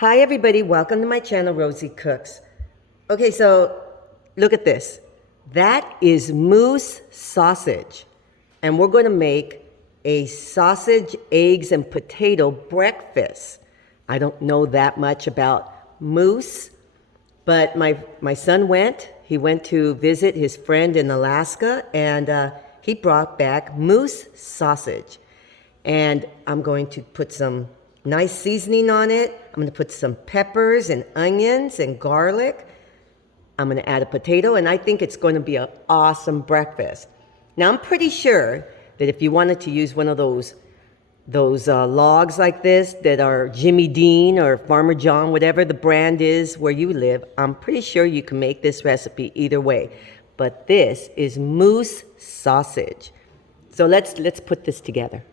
Hi everybody, welcome to my channel, Rosie Cooks. Okay, so look at this. That is moose sausage. And we're gonna make a sausage, eggs, and potato breakfast. I don't know that much about moose, but my son went. He went to visit his friend in Alaska, and he brought back moose sausage. And I'm going to put some nice seasoning on it. I'm going to put some peppers and onions and garlic. I'm going to add a potato, and I think it's going to be an awesome breakfast. Now, I'm pretty sure that if you wanted to use one of those logs like this that are Jimmy Dean or Farmer John, whatever the brand is where you live, I'm pretty sure you can make this recipe either way. But this is moose sausage. So let's put this together.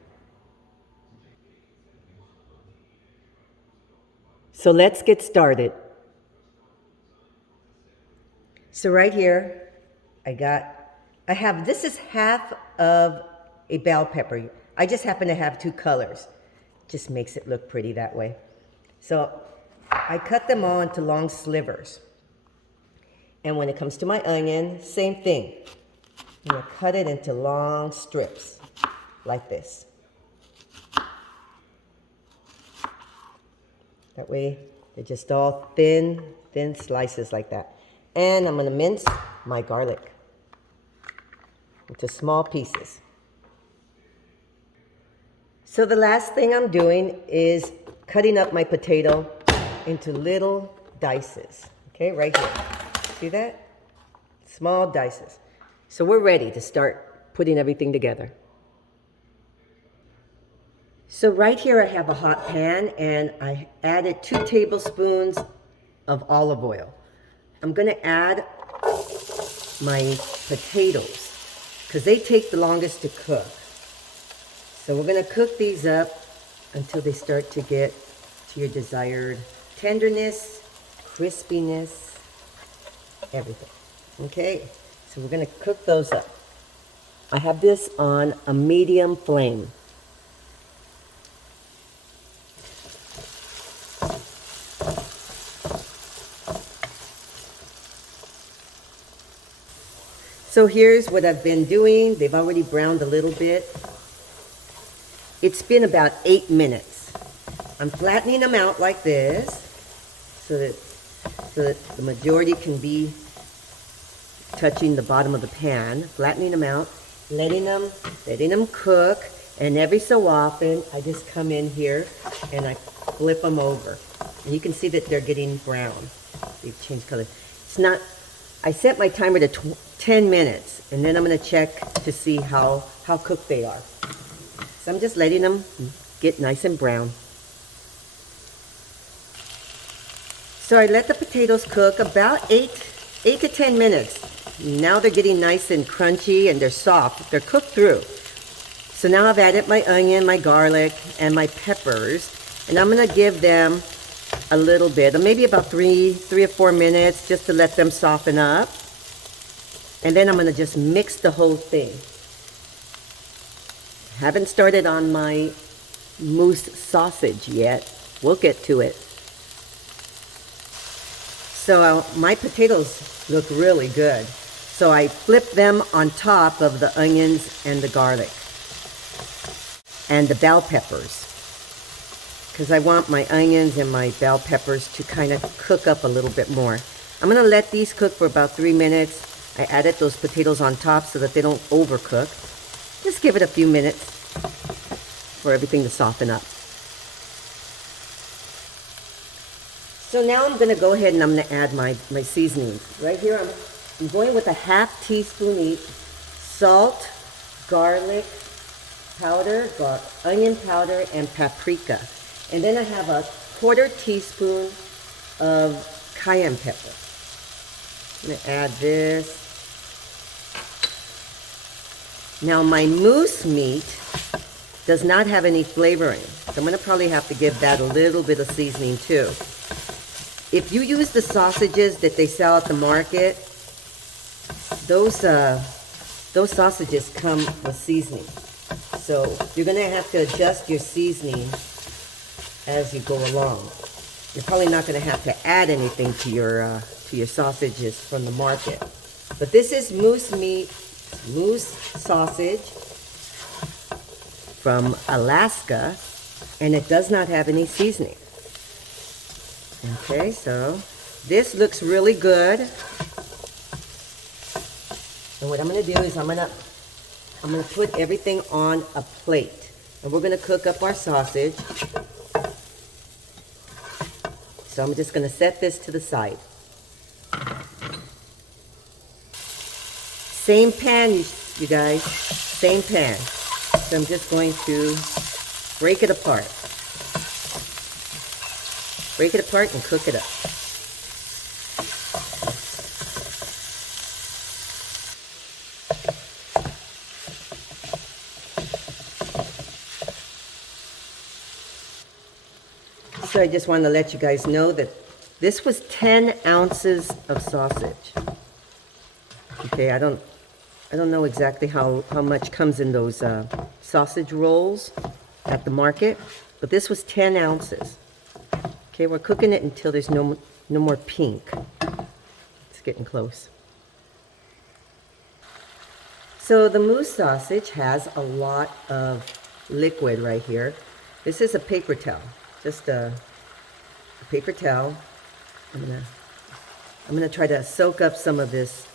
So let's get started. So right here, this is half of a bell pepper. I just happen to have two colors. Just makes it look pretty that way. So I cut them all into long slivers. And when it comes to my onion, same thing. I'm gonna cut it into long strips, like this. That way, they're just all thin slices like that. And I'm gonna mince my garlic into small pieces. So the last thing I'm doing is cutting up my potato into little dices. Okay, right here. See that? Small dices. So we're ready to start putting everything together. So right here I have a hot pan, and I added 2 tablespoons of olive oil. I'm gonna add my potatoes because they take the longest to cook. So we're gonna cook these up until they start to get to your desired tenderness, crispiness, everything. Okay, so we're gonna cook those up. I have this on a medium flame. So here's what I've been doing. They've already browned a little bit. It's been about 8 minutes. I'm flattening them out like this so that the majority can be touching the bottom of the pan. Flattening them out, letting them cook, and every so often I just come in here and I flip them over. And you can see that they're getting brown. They've changed color. I set my timer to 10 minutes, and then I'm going to check to see how cooked they are. So I'm just letting them get nice and brown. So I let the potatoes cook about 8 to 10 minutes. Now they're getting nice and crunchy, and they're soft. They're cooked through. So now I've added my onion, my garlic, and my peppers, and I'm going to give them a little bit, maybe about 3 or 4 minutes, just to let them soften up. And then I'm going to just mix the whole thing. Haven't started on my moose sausage yet. We'll get to it. So my potatoes look really good. So I flip them on top of the onions and the garlic and the bell peppers, because I want my onions and my bell peppers to kind of cook up a little bit more. I'm going to let these cook for about 3 minutes. I added those potatoes on top so that they don't overcook. Just give it a few minutes for everything to soften up. So now I'm going to go ahead and I'm going to add my seasonings. Right here I'm going with a ½ teaspoon each. Salt, garlic powder, onion powder, and paprika. And then I have a ¼ teaspoon of cayenne pepper. I'm going to add this. Now my moose meat does not have any flavoring, so I'm going to probably have to give that a little bit of seasoning too. If you use the sausages that they sell at the market, those sausages come with seasoning. So you're going to have to adjust your seasoning as you go along. You're probably not going to have to add anything to your sausages from the market. But this is moose sausage from Alaska, and it does not have any seasoning. Okay, so this looks really good. And what I'm going to do is I'm going to put everything on a plate, and we're going to cook up our sausage. So I'm just going to set this to the side. Same pan, you guys, same pan. So I'm just going to break it apart. Break it apart and cook it up. So I just wanted to let you guys know that this was 10 ounces of sausage. Okay, I don't know exactly how much comes in those sausage rolls at the market, but this was 10 ounces. Okay, we're cooking it until there's no more pink. It's getting close. So the moose sausage has a lot of liquid right here. This is a paper towel, just a paper towel. I'm gonna try to soak up some of this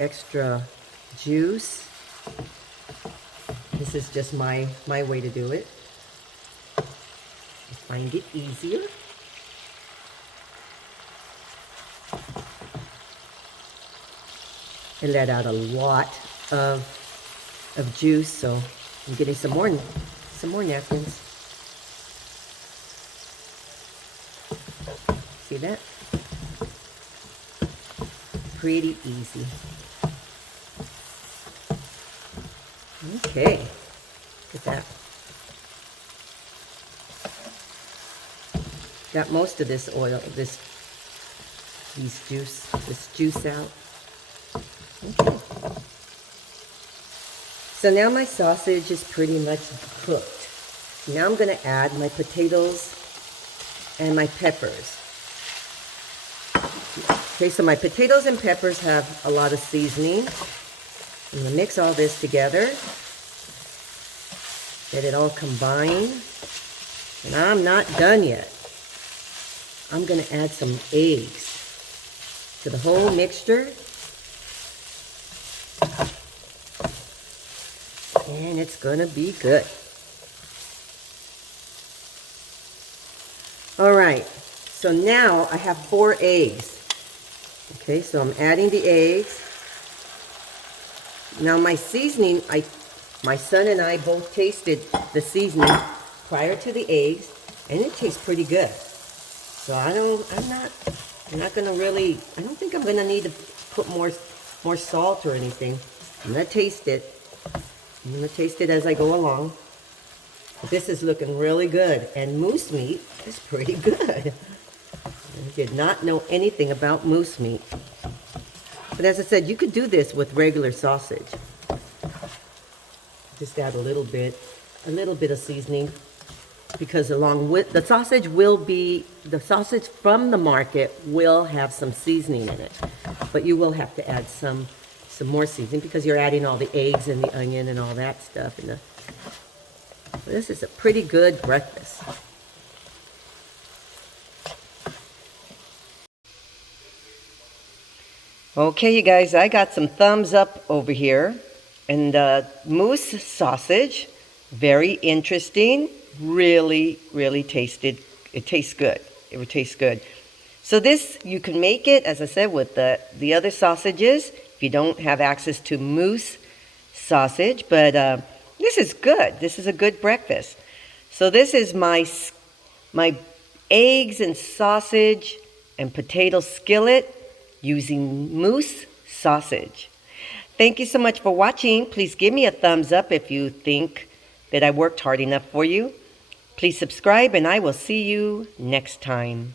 extra juice. This is just my way to do it. I find it easier. It let out a lot of juice, so I'm getting some more napkins. See that? Pretty easy. Okay, look at that. Got most of this oil, this juice out. Okay. So now my sausage is pretty much cooked. Now I'm going to add my potatoes and my peppers. Okay, so my potatoes and peppers have a lot of seasoning. I'm going to mix all this together. Let it all combine. And I'm not done yet. I'm going to add some eggs to the whole mixture. And it's going to be good. All right, so now I have 4 eggs. Okay, so I'm adding the eggs. Now my seasoning, my son and I both tasted the seasoning prior to the eggs, and it tastes pretty good. So I don't think I'm gonna need to put more salt or anything. I'm gonna taste it. I'm gonna taste it as I go along. But this is looking really good, and moose meat is pretty good. I did not know anything about moose meat. But as I said, you could do this with regular sausage. Just add a little bit of seasoning, because along with the sausage from the market will have some seasoning in it. But you will have to add some more seasoning because you're adding all the eggs and the onion and all that stuff. So this is a pretty good breakfast. Okay, you guys, I got some thumbs up over here. And moose sausage, very interesting. Really, really tasted. It tastes good. It would taste good. So this, you can make it, as I said, with the other sausages if you don't have access to moose sausage. But this is good. This is a good breakfast. So this is my eggs and sausage and potato skillet using moose sausage. Thank you so much for watching. Please give me a thumbs up if you think that I worked hard enough for you. Please subscribe, and I will see you next time.